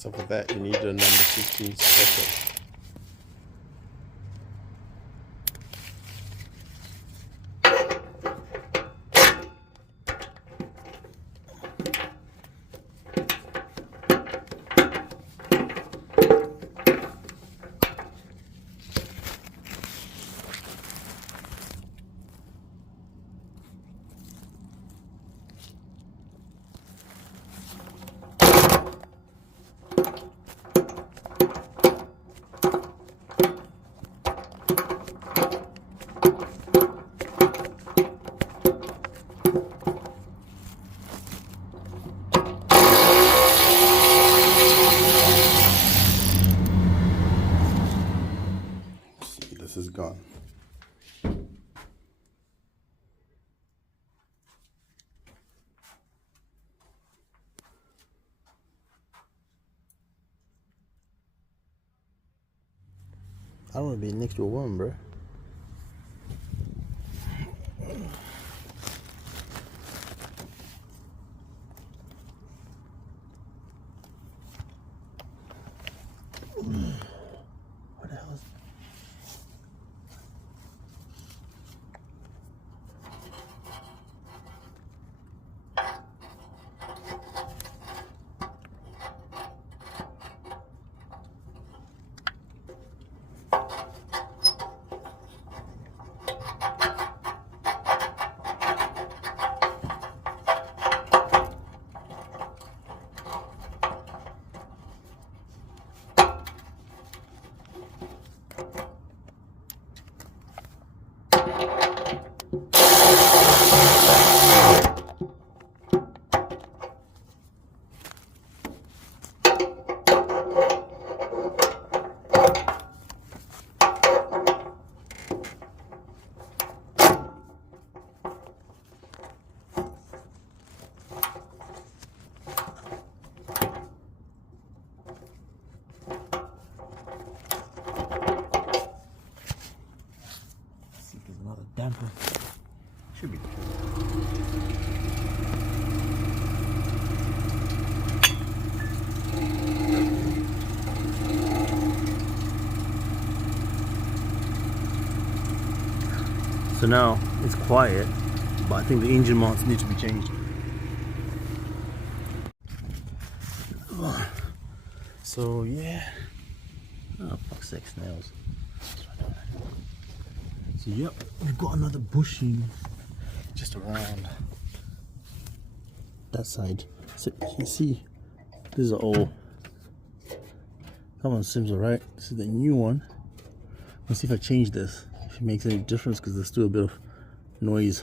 So for that, you need a number 16 sprocket. This is gone. I don't want to be next to a woman, bro. What the hell is... Damper. Should be good. So now it's quiet, but I think the engine mounts need to be changed. So yeah. Oh fuck's sake, snails. So yep, we've got another bushing just around that side. So you can see this is all. That one seems alright. This is the new one. Let's see if I change this, if it makes any difference, because there's still a bit of noise.